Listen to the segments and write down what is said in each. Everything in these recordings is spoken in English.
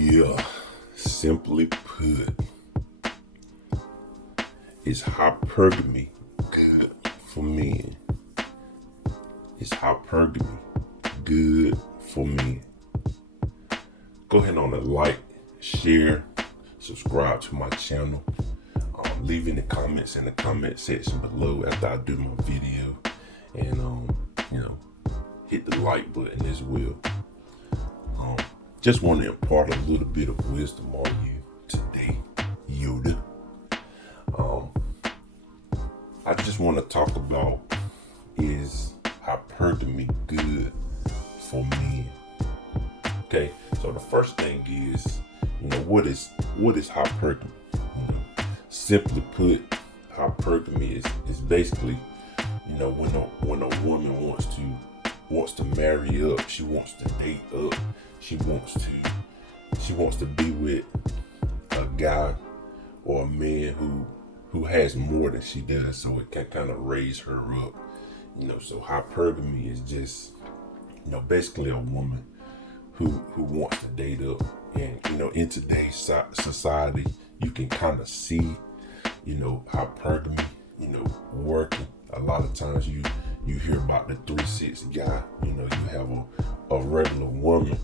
Yeah, simply put, is hypergamy good for men? Is hypergamy good for men? Go ahead on and like, share, subscribe to my channel. Leave any comments in the comment section below after I do my video, and hit the like button as well. Just want to impart a little bit of wisdom on you today, Yoda. I just want to talk about, is hypergamy good for men? Okay, so the first thing is, what is hypergamy? Simply put, hypergamy is basically, when a woman wants to marry up, she wants to date up, she wants to be with a guy or a man who has more than she does, so it can kind of raise her up. So hypergamy is just, basically a woman who wants to date up. And in today's society, you can kind of see hypergamy working. A lot of times you hear about the 3-6 guy. You have a regular woman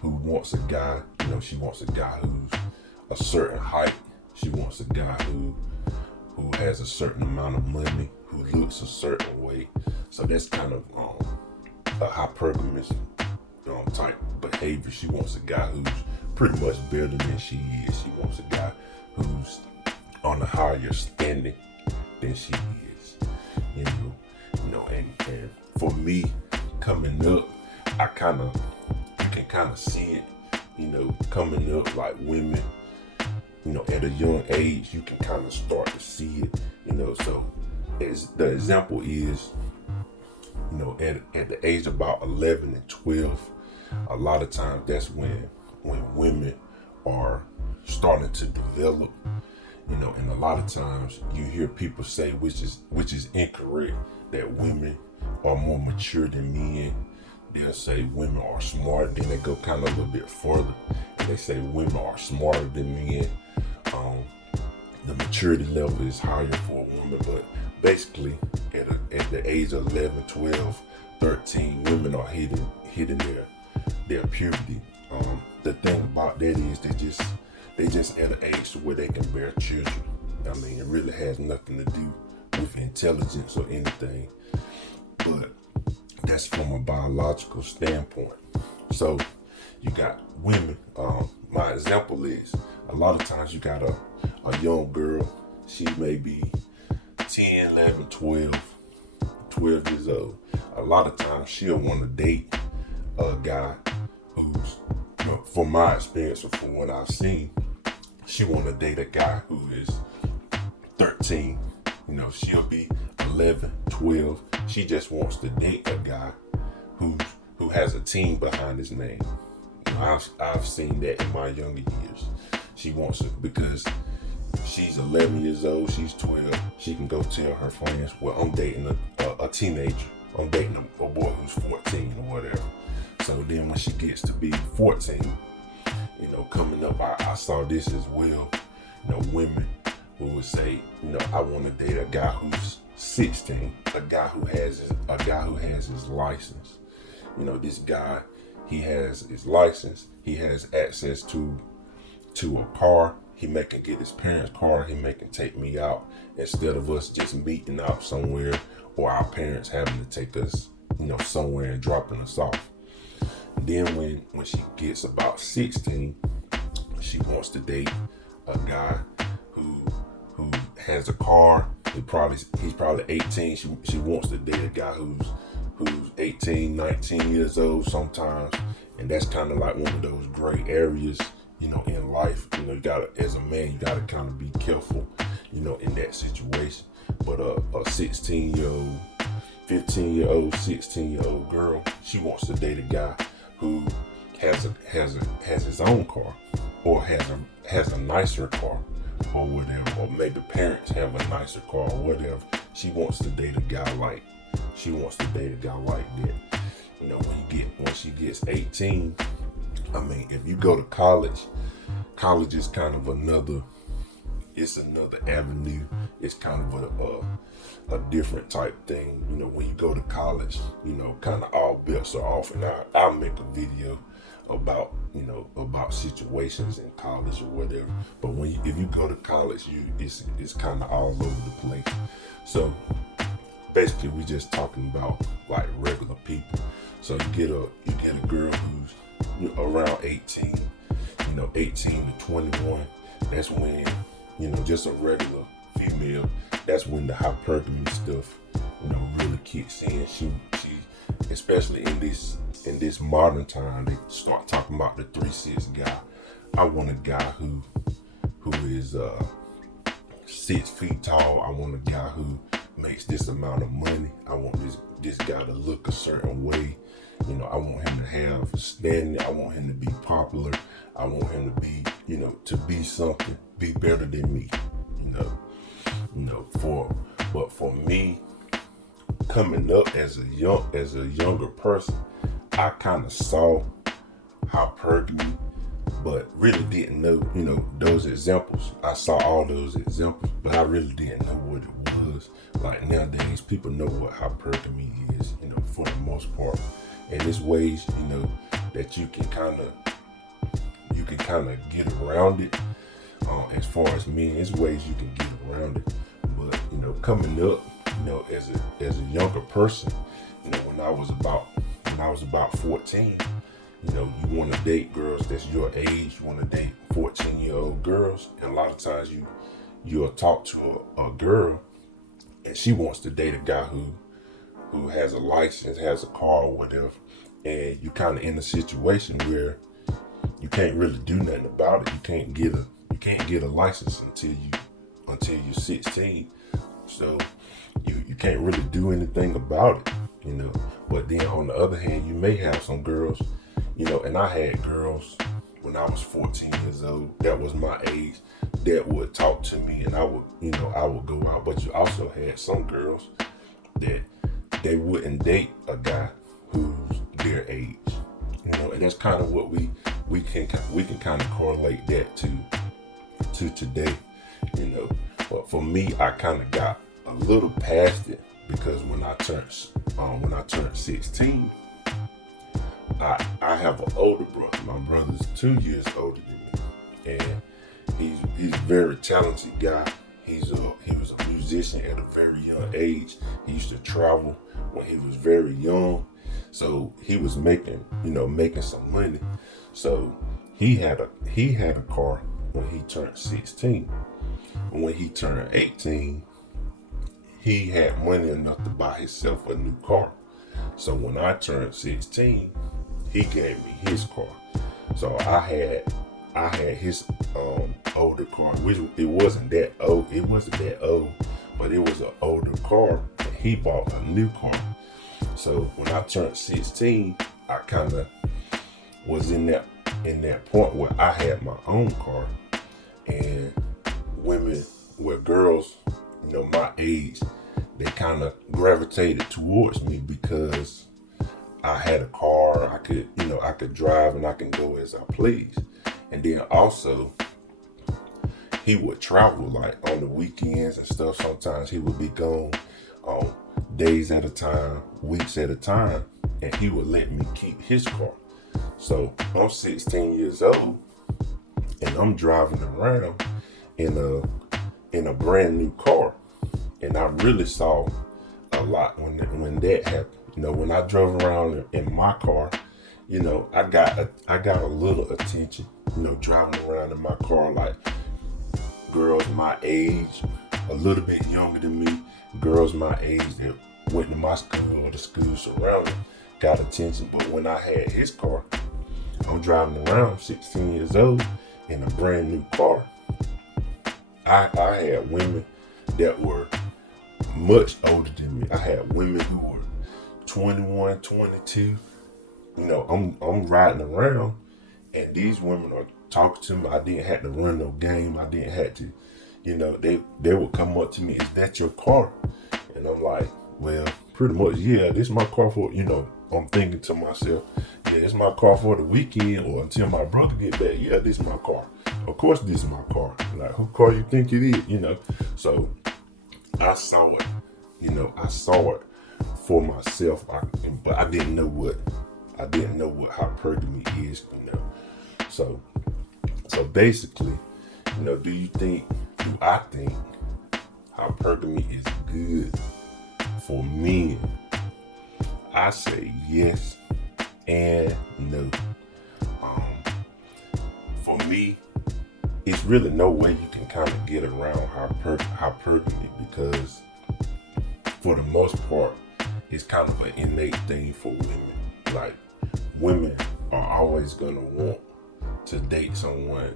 who wants a guy. She wants a guy who's a certain height. She wants a guy who has a certain amount of money, who looks a certain way. So that's kind of a hypergamous type behavior. She wants a guy who's pretty much better than she is. She wants a guy who's on a higher standing than she is. And for me, coming up, you can kind of see it, coming up, like women, at a young age, you can kind of start to see it, so as the example is, at the age of about 11 and 12, a lot of times that's when women are starting to develop, and a lot of times you hear people say, which is incorrect, that women are more mature than men. They'll say women are smart, then they go kind of a little bit further, and they say women are smarter than men. The maturity level is higher for a woman, but basically at the age of 11, 12, 13, women are hitting their puberty. The thing about that is they just at an age to where they can bear children. I mean, it really has nothing to do with intelligence or anything, but that's from a biological standpoint. So you got women. My example is, a lot of times you got a young girl. She may be 10, 11, 12 years old. A lot of times she'll want to date a guy who's, from my experience or from what I've seen, she want to date a guy who is 13. She'll be 11, 12. She just wants to date a guy who has a team behind his name. I've seen that in my younger years. She wants it because she's 11 years old, she's 12. She can go tell her friends, well, I'm dating a teenager. I'm dating a boy who's 14 or whatever. So then when she gets to be 14, coming up, I saw this as well. Women who would say, I want to date a guy who's 16, a guy who has his license. This guy, he has his license, he has access to a car. He may can get his parents' car. He may can take me out instead of us just meeting out somewhere, or our parents having to take us, somewhere and dropping us off. And then when she gets about 16, she wants to date a guy who has a car. He's probably 18. She wants to date a guy who's 18, 19 years old sometimes, and that's kind of like one of those gray areas. In life, you gotta, as a man, you gotta kind of be careful, in that situation. But a 16-year-old, 15-year-old, 16-year-old girl, she wants to date a guy who has his own car, or has a nicer car, or whatever, or maybe parents have a nicer car, or whatever. She wants to date a guy like that. When she gets 18, if you go to college, college is kind of another avenue. It's kind of a different type thing. You know, when you go to college, you know, kind of all bets are off. And I'll make a video about, you know, about situations in college or whatever. But if you go to college, it's kind of all over the place. So basically, we just talking about like regular people. So you get a girl who's around 18, 18 to 21. That's when, just a regular female. That's when the hypergamy stuff, really kicks in. She, especially in this modern time, they start talking about the 3-6 guy. I want a guy who is 6 feet tall. I want a guy who makes this amount of money. I want this guy to look a certain way. I want him to have standing. I want him to be popular. I want him to be, to be something, be better than me. But for me, coming up as a younger person, I kind of saw hypergamy, but really didn't know, those examples. I saw all those examples, but I really didn't know what it was. Like nowadays, people know what hypergamy is, for the most part. And there's ways, that you can kind of get around it. As far as men, there's ways you can get around it. But coming up, as a younger person, when I was about 14, you want to date girls that's your age. You want to date 14-year-old girls, and a lot of times you'll talk to a girl, and she wants to date a guy who has a license, has a car or whatever, and you kind of in a situation where you can't really do nothing about it. You can't get a license until you're 16. So you can't really do anything about it, But then on the other hand, you may have some girls, and I had girls when I was 14 years old, that was my age, that would talk to me, and I would go out. But you also had some girls that they wouldn't date a guy who's their age, and that's kind of what we can kind of correlate that to today, But for me, I kind of got a little past it, because when I turned 16, I have an older brother. My brother's 2 years older than me, and he's a very talented guy. He was a musician at a very young age. He used to travel when he was very young, so he was making some money. So he had a car when he turned 16. When he turned 18, he had money enough to buy himself a new car. So when I turned 16, he gave me his car. So I had his older car, which it wasn't that old. It wasn't that old, but it was an older car. And he bought a new car. So when I turned 16, I kind of was in that point where I had my own car, and girls, my age, they kind of gravitated towards me because I had a car. I could drive, and I can go as I please. And then also, he would travel like on the weekends and stuff. Sometimes he would be gone on days at a time, weeks at a time, and he would let me keep his car. So I'm 16 years old, and I'm driving around in a brand new car, and I really saw a lot when that happened. When I drove around in my car, I got a little attention. Driving around in my car, like girls my age, a little bit younger than me, girls my age that went to my school or the school surrounding, got attention. But when I had his car, I'm driving around 16 years old in a brand new car. I had women that were much older than me. I had women who were 21, 22. I'm riding around, and these women are talking to me. I didn't have to run no game. I didn't have to, they would come up to me, "Is that your car?" And I'm like, "Well, pretty much, yeah, this is my car for, I'm thinking to myself, yeah, it's my car for the weekend, or until my brother get back. Yeah, this is my car. Of course, this is my car. Like, who car you think it is? So I saw it. I saw it for myself. But I didn't know what hypergamy is. So basically, do I think hypergamy is good for men? I say yes and no. For me, it's really no way you can kind of get around hypergamy, because for the most part, it's kind of an innate thing for women. Like, women are always gonna want to date someone,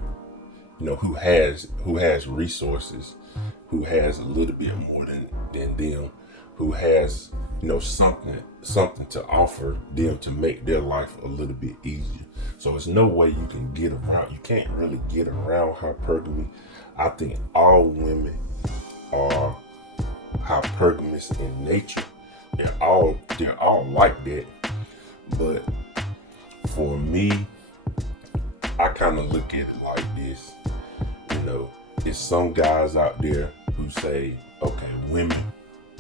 who has resources, who has a little bit more than them, who has, something to offer them to make their life a little bit easier. So it's no way you can get around. You can't really get around hypergamy. I think all women are hypergamous in nature. They're all like that. But for me, I kind of look at it like this. It's some guys out there who say, okay, women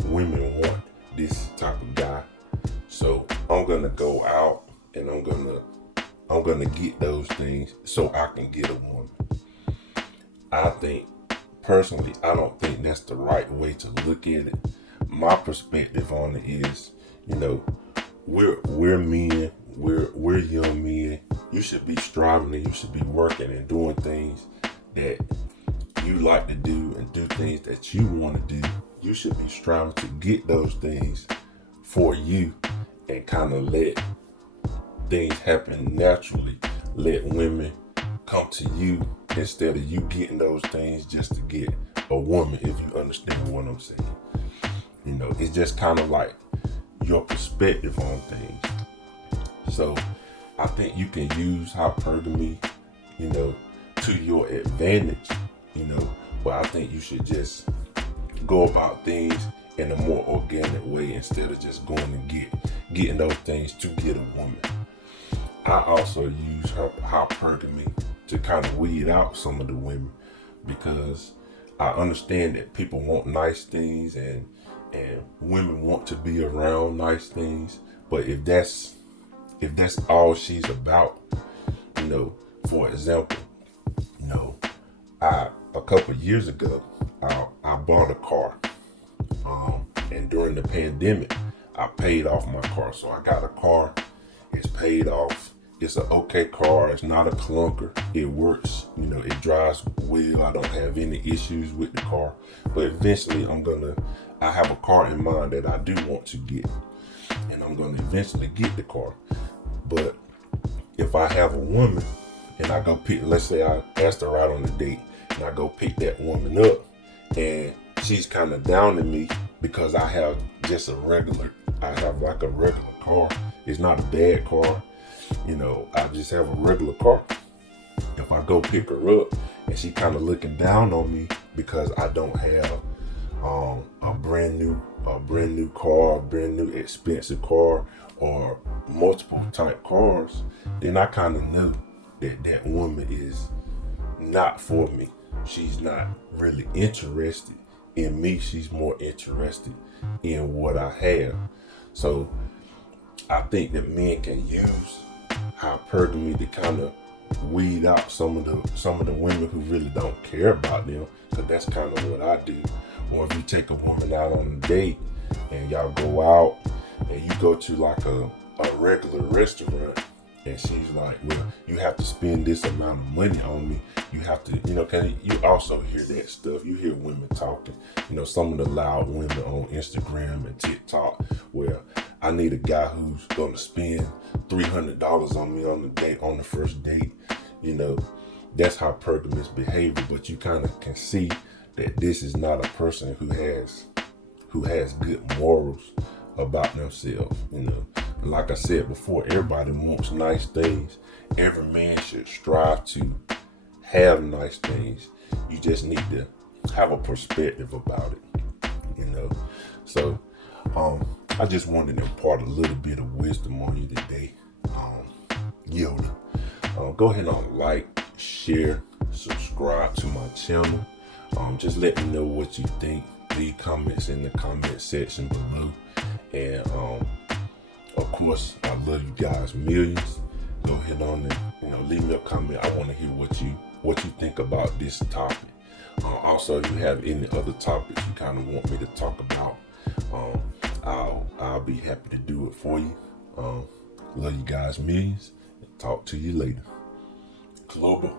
want this type of guy, so I'm gonna go out and I'm gonna get those things so I can get a woman. Personally, I don't think that's the right way to look at it. My perspective on it is, we're men, we're young men. You should be striving and you should be working and doing things that you like to do and do things that you want to do. You should be striving to get those things for you and kind of let things happen naturally. Let women come to you instead of you getting those things just to get a woman, if you understand what I'm saying. It's just kind of like your perspective on things. So I think you can use hypergamy, to your advantage, but I think you should just go about things in a more organic way instead of just going and getting those things to get a woman. I also use hypergamy to kind of weed out some of the women, because I understand that people want nice things and women want to be around nice things. But if that's all she's about, for example, a couple of years ago, I bought a car, and during the pandemic, I paid off my car. So I got a car, it's paid off. It's an okay car. It's not a clunker. It works. It drives well. I don't have any issues with the car. But eventually, I have a car in mind that I do want to get, and I'm gonna eventually get the car. But if I have a woman and I go pick, let's say I asked her out on a date, and I go pick that woman up, and she's kind of down to me because I have like a regular car. It's not a bad car. I just have a regular car. If I go pick her up and she kind of looking down on me because I don't have a brand new car, a brand new expensive car, or multiple type cars, then I kind of know that woman is not for me. She's not really interested in me. She's more interested in what I have. So I think that men can use hypergamy to kind of weed out some of the women who really don't care about them, because that's kind of what I do. Or if you take a woman out on a date and y'all go out and you go to like a regular restaurant, and she's like, well, you have to spend this amount of money on me. You have to, you also hear that stuff. You hear women talking, some of the loud women on Instagram and TikTok, where I need a guy who's going to spend $300 on me on the first date. That's hypergamous behavior, but you kind of can see that this is not a person who has good morals about themselves. Like I said before, everybody wants nice things. Every man should strive to have nice things. You just need to have a perspective about it. So I just wanted to impart a little bit of wisdom on you today. Yoda. Go ahead and like, share, subscribe to my channel. Just let me know what you think. Leave comments in the comment section below. And of course, I love you guys millions. Go ahead on and leave me a comment. I want to hear what you think about this topic. Also, if you have any other topics you kind of want me to talk about, I'll be happy to do it for you. Love you guys millions. Talk to you later. Global.